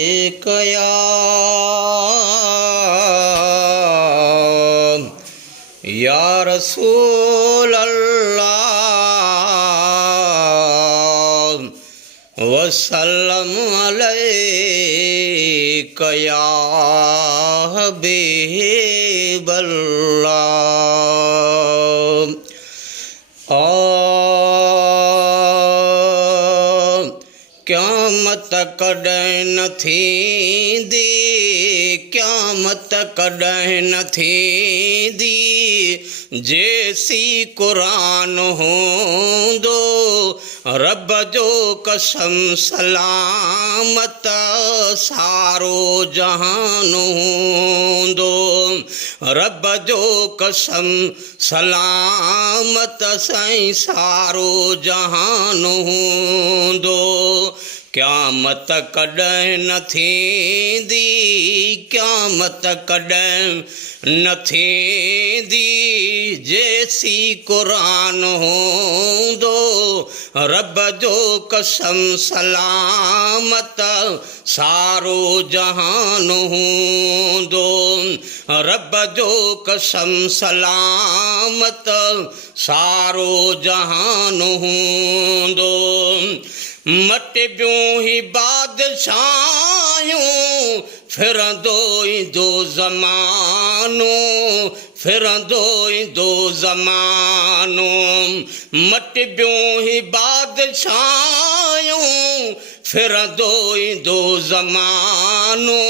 कया या रसूल अल्लाह वसल्लम अलैका या हबीबल्लाह। क़यामत कॾहिं न थींदी, क़यामत कॾहिं न थींदी, जेसी क़ुरान हूंदो रब जो कसम सलामत सारो जहान हूंदो। रब जो कसम सलामत साईं सारो जहान हूंदो। क़यामत कॾहिं न थींदी, क़यामत कॾहिं न थींदी, जेसी क़ुरान हूंदो रब जो कसम सलामत सारो जहान हूंदो। रब जो कसम सलामत सारो जहान हूंदो। मटिबियूं ही बादशाहियूं फिरंदो ईंदो ज़मानो, फिरंदो ईंदो ज़मानो। मटिबियूं ही बादशाहियूं फिरंदो ईंदो ज़मानो,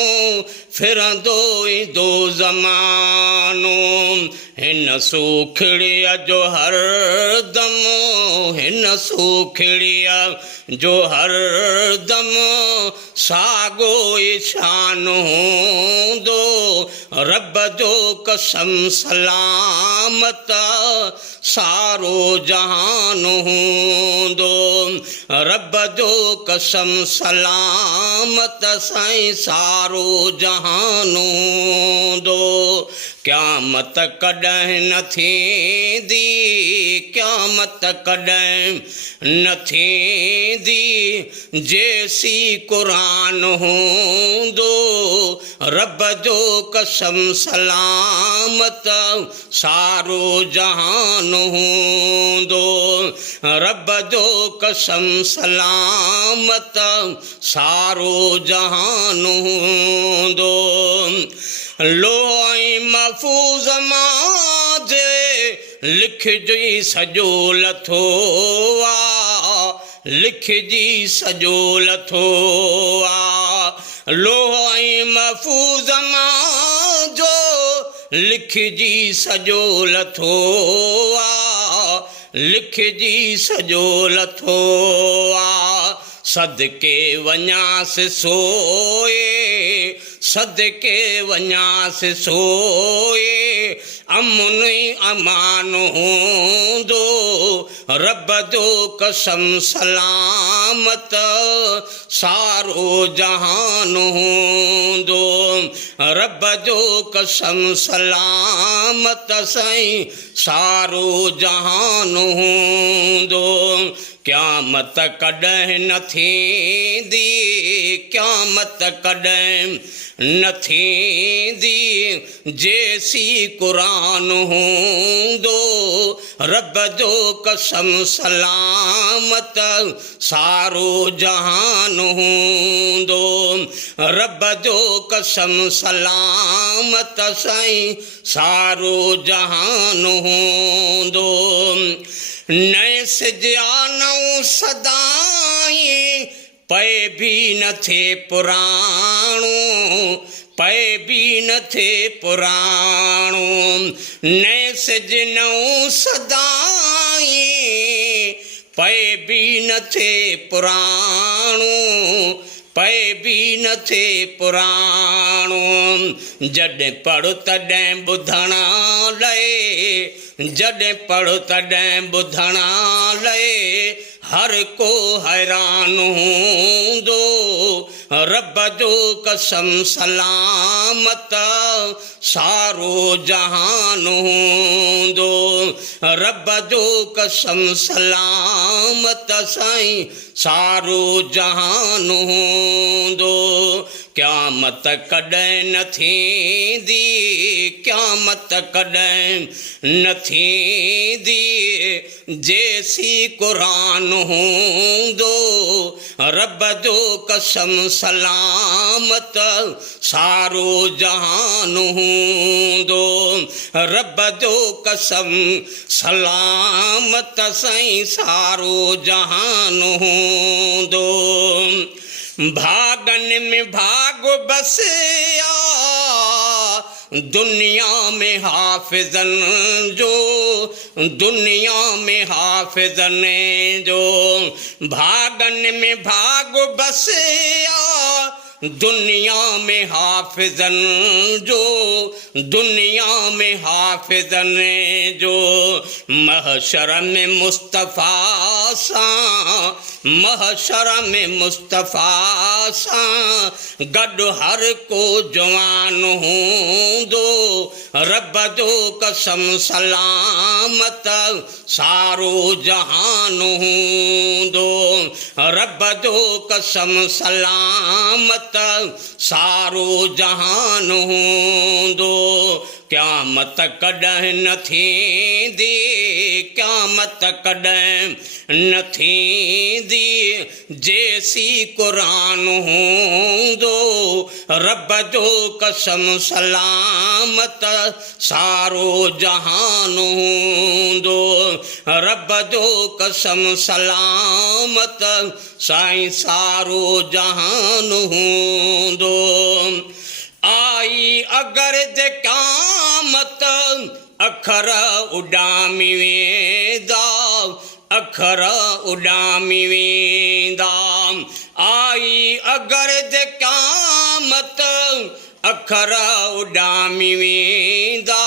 फिरंदो ईंदो ज़मानो। हिन सूखड़ीअ जो हरदम, हिन सूखड़ीअ जो हरदम साॻो ईशान हूंदो। रब जो कसम सलामत सारो जहान हूंदो। रब जो कसम सलामत साईं सारो जहान हूंदो। क़यामत कॾहिं न थींदी, क़यामत कॾहिं न थींदी, जेसी क़ुरान हूंदो रब जो कसम सलामत सारो जहान हूंदो। रब जो कसम सलामत सारो जहान हूंदो। लोह महफूज़ मां जे लिखजी सॼो लथो आ, लिखजी सॼो लथो आ। लोह महफूज़ मां जो लिखजी सॼो लथो आ, लिखजी सॼो लथो आ। सदके वञासि सोए, सदके वञासि सोए, अमन अमान हूंदो। रब जो कसम सलामत सारो जहान हूंदो। रब जो कसम सलामत साईं सारो जहान हूंदो। क़यामत कॾहिं न थींदी, क़यामत कॾहिं न थींदी, जेसी क़ुरान हूंदो रब जो कसम सलामत सारो जहान हूंदो। रब जो कसम सलामत साईं सारो जहान हूंदो। नए सिजया नऊं सदाई पए बि न थिए पुराणो, पए बि न थिए पुराणो। नए सिज नऊं सदाई पए बि न थिए पुराणो, पए बि न थिए पुराणो। जॾहिं पढ़ो तॾहिं ॿुधण लए, जॾहिं पढ़ो तॾहिं ॿुधण लए हर को हैरान हूंदो। रब जो कसम सलामत सारो जहान हूंदो। रब जो कसम सलामत साईं सारो जहान हूंदो। क़यामत कॾहिं न थींदी, क़यामत कॾहिं न थींदी जेसी क़ुरान हूंदो। रब जो कसम सलामत सारो जहान हूंदो। रब जो कसम सलामत साईं सारो जहान हूंदो। भागन में भाग बसिया दुनिया में हाफ़िज़न जो, दुनिया में हाफ़िज़न जो। भागन में भाग बसिया दुनिया में हाफ़िज़न जो, दुनिया में हाफ़िज़न जो। महशर में मुस्तफ़ा सां, महशर में मुस्तफ़ा सां गॾु हर को जवान हूंदो। रब जो कसम सलामत सारो जहान हूंदो। रब जो कसम सलामत सारो जहान हूंदो। क़यामत कॾहिं न थींदी, क़यामत कॾहिं न थींदी जेसी क़ुरान हूंदो। रब जो कसम सलामत सारो जहान हूंदो। रब जो कसम सलामत साईं सारो जहान हूंदो। आई अगर जे क़यामत अखर उॾामी वेंदा, अखर उॾामी वेंदा। आई अगर जे क़यामत अखर उॾामी वेंदा,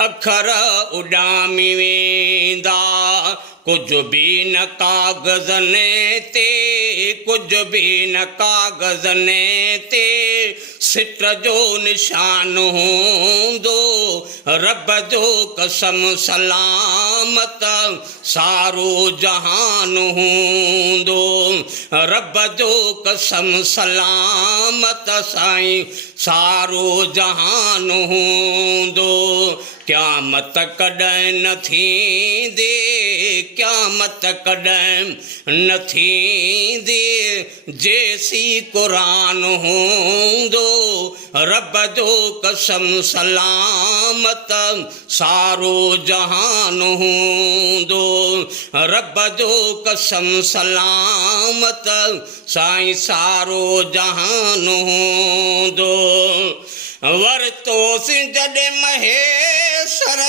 अखर उॾामी वेंदा। कुझु बि न काग़ज़नि ते, कुझु बि न काग़ज़नि ते सिट जो निशान हूंदो। रब जो कसम सलामत सारो जहान हूंदो। रब जो कसम सलामत साईं सारो जहान हूंदो। क़यामत कॾहिं न थींदी, क़यामत कॾहिं न थींदी जेसी क़ुरान हूंदो। रब जो कसम सलामत सारो जहान हूंदो। रब जो कसम सलामत साईं सारो जहान हूंदो। वरतोसि जॾहिं महेसर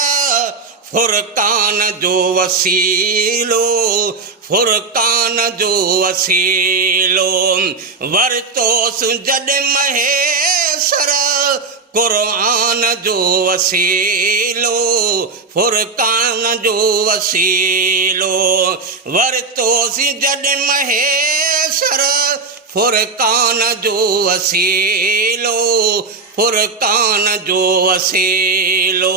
फुरकान जो वसीलो, फुरकान जो वसीलो। वरतोसि जॾहिं महेसर क़ुरान जो वसीलो, फुरकान जो वसीलो। वरतोसि जॾहिं महेसर फुरकान जो वसीलो, फुरकान जो वसीलो।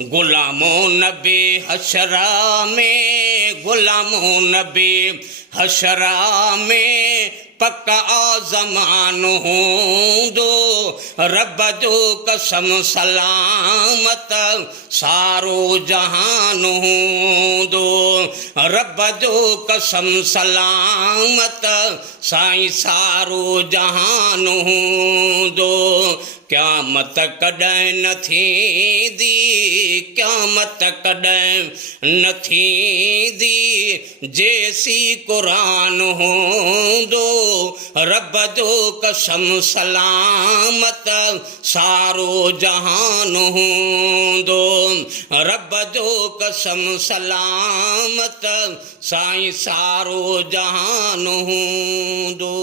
ग़ुलामो नबी हशरा में, ग़ुलामो नबी हशरा में पक आज़मान हूंदो। रब जो कसम सलामत सारो जहान हूंदो। रब जो कसम सलामत साईं सारो जहान हूंदो। क़यामत कॾहिं न थींदी, क़यामत कॾहिं न थींदी जेसी क़ुरान हूंदो। रब जो कसम सलामत सारो जहान हूंदो। रब जो कसम सलामत साईं सारो जहान हूंदो।